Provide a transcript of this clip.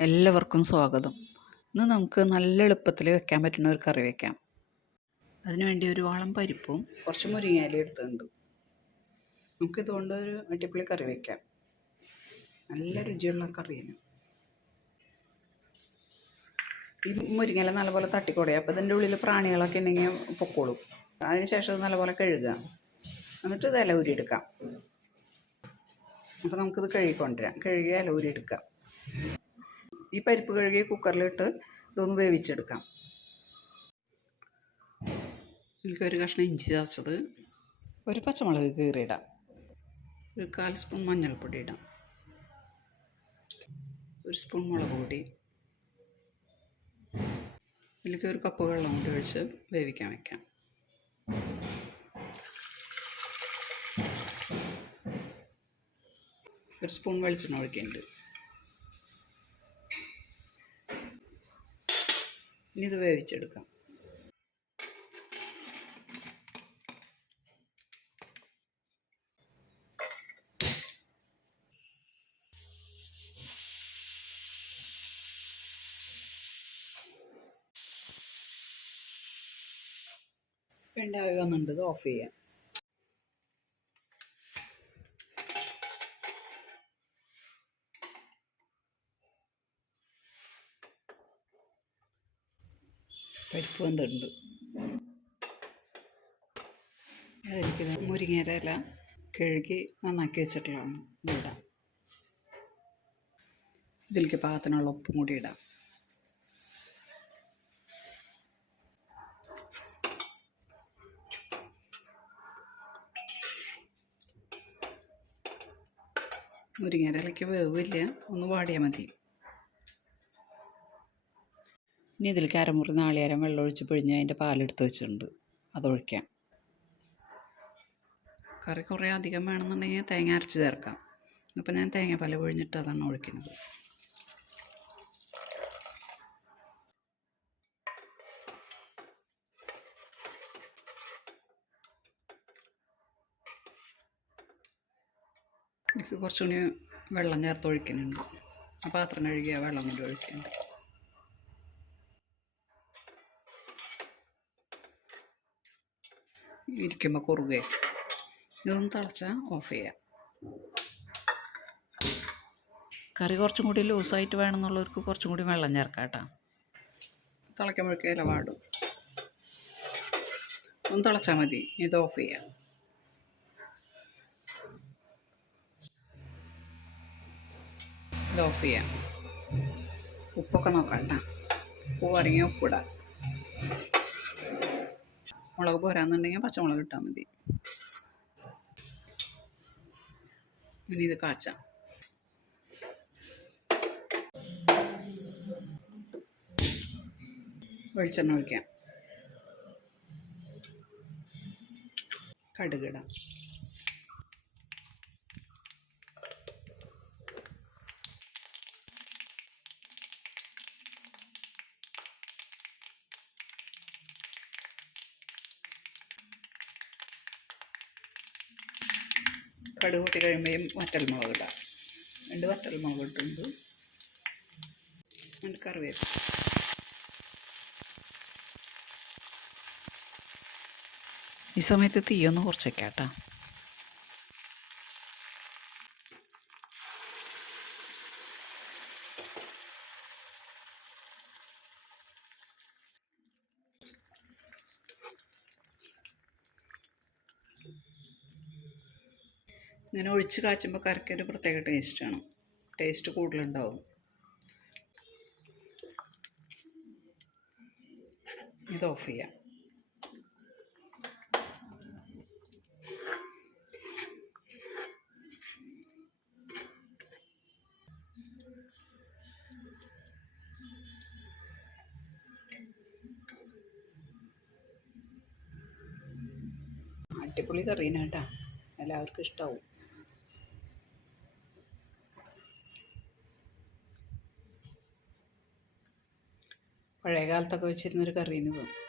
എല്ലാവർക്കും സ്വാഗതം. ഇന്ന് നമുക്ക് നല്ല എളുപ്പത്തിൽ വെക്കാൻ പറ്റുന്ന ഒരു കറി വെക്കാം. അതിനുവേണ്ടി ഒരു വാളം പരിപ്പും കുറച്ച് മുരിങ്ങയില എടുത്തിട്ടുണ്ട്. നമുക്കിതുകൊണ്ട് ഒരു അടിപൊളി കറി വെക്കാം. നല്ല രുചിയുള്ള കറിയാണ്. ഈ മുരിങ്ങയില നല്ലപോലെ തട്ടിക്കൊടയും അപ്പോൾ ഇതിന്റെ ഉള്ളിൽ പ്രാണികളൊക്കെ ഉണ്ടെങ്കിൽ പൊക്കോളും. അതിനുശേഷം ഇത് നല്ലപോലെ കഴുകുക. എന്നിട്ട് ഇത് ഇല എടുക്കാം. അപ്പോൾ നമുക്കിത് കഴുകിക്കൊണ്ടുവരാം കഴുകി ഇല എടുക്കാം. ഈ പരിപ്പ് കഴുകി കുക്കറിലിട്ട് ഇതൊന്ന് വേവിച്ചെടുക്കാം. ഇതിലേക്ക് ഒരു കഷ്ണം ഇഞ്ചി ചതച്ചത്. ഒരു പച്ചമുളക് കീറിയിടാം. ഒരു കാൽ സ്പൂൺ മഞ്ഞൾപ്പൊടി ഇടാം. ഒരു സ്പൂൺ മുളക് പൊടി. ഇതിലേക്ക് ഒരു കപ്പ് വെള്ളം കൂടി ഒഴിച്ച് വേവിക്കാൻ വെക്കാം. ഒരു സ്പൂൺ വെളിച്ചെണ്ണ ഒഴിക്കുന്നുണ്ട് ഇനി ഇത് വേവിച്ചെടുക്കാം. വന്നിട്ടുണ്ട് ഇത് ഓഫ് ചെയ്യാം പരിപ്പ് വന്നിട്ടുണ്ട്. അതിലേക്ക് മുരിങ്ങര ഇല കഴുകി നന്നാക്കി വെച്ചിട്ടുള്ളതാണ്. ഇതിടാം ഇതിലേക്ക് പാകത്തിനുള്ള ഉപ്പും കൂടി ഇടാം. മുരിങ്ങയുടെ ഇലയ്ക്ക് വേവില്ല. ഒന്ന് വാടിയാൽ മതി. ഇനി ഇതിലേക്ക് അരമുറി നാളികേരം വെള്ളം ഒഴിച്ച് പിഴിഞ്ഞ് അതിന്റെ പാലെടുത്ത് വെച്ചിട്ടുണ്ട്. അതൊഴിക്കാം കറി കുറേ അധികം വേണമെന്നുണ്ടെങ്കിൽ തേങ്ങ അരച്ച് ചേർക്കാം. അപ്പോൾ ഞാൻ തേങ്ങാപ്പാൽ പിഴിഞ്ഞിട്ട് അതാണ് ഒഴിക്കുന്നത്. എനിക്ക് കുറച്ചുകൂടി വെള്ളം ചേർത്ത് ഒഴിക്കുന്നുണ്ട്. ആ പാത്രം കഴുകിയ വെള്ളം കൂടി ഒഴിക്കുന്നുണ്ട് ഇരിക്കുമ്പോൾ കുറുകെ. ഇതൊന്ന് തിളച്ചാൽ ഓഫ് ചെയ്യാം. കറി കുറച്ചും കൂടി ലൂസായിട്ട് വേണമെന്നുള്ളവർക്ക് കുറച്ചും കൂടി വെള്ളം ചേർക്കാം കേട്ടോ. തിളയ്ക്കുമ്പോഴേക്കും ഇല വാടും. ഒന്ന് തിളച്ചാൽ മതി. ഇത് ഓഫ് ചെയ്യാം. ഇത് ഓഫ് ചെയ്യാം. ഉപ്പൊക്കെ നോക്കാം കേട്ടോ ഉപ്പ് പറങ്ങിയ ഉപ്പിടാം. മുളക് പോരാന്നുണ്ടെങ്കിൽ പച്ചമുളക് ഇട്ടാൽ മതി. ഇനി ഇത് കാച്ചാം. വെളിച്ചെണ്ണ ഒഴിക്കാം. കടുകിടാം. കടുക് പൊട്ടി കഴിയുമ്പോഴും വറ്റൽമുളക് ഇടാം. രണ്ട് വറ്റൽമുളക് ഇട്ടുണ്ട് രണ്ട് കറിവേപ്പ്. ഈ സമയത്ത് തീയൊന്ന് കുറച്ച് വയ്ക്കാം കേട്ടോ ഇങ്ങനെ ഒഴിച്ച് കാച്ചുമ്പോൾ കറിക്ക് ഒരു പ്രത്യേക ടേസ്റ്റാണ് ടേസ്റ്റ് കൂടുതലുണ്ടാവും. ഇത് ഓഫ് ചെയ്യാം. അടിപൊളി കേട്ടോ. എല്ലാവർക്കും ഇഷ്ടമാവും പഴയ കാലത്തൊക്കെ വെച്ചിരുന്നൊരു കറീന് തോന്നും